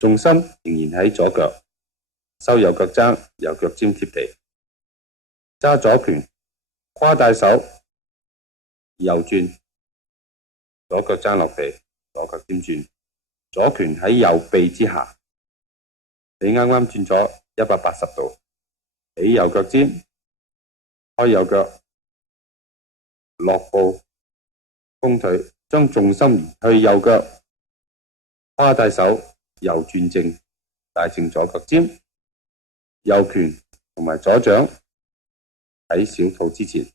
重心仍然喺左腳，收右腳踭，右腳尖貼地，揸左拳，跨大手，右轉，左腳踭落地，左腳尖轉，左拳喺右臂之下，你啱啱轉咗180度，起右腳尖，開右腳，落步，弓腿，將重心移去右腳，跨大手，右轉正，帶正左腳尖，右拳同埋左掌喺小肚之前。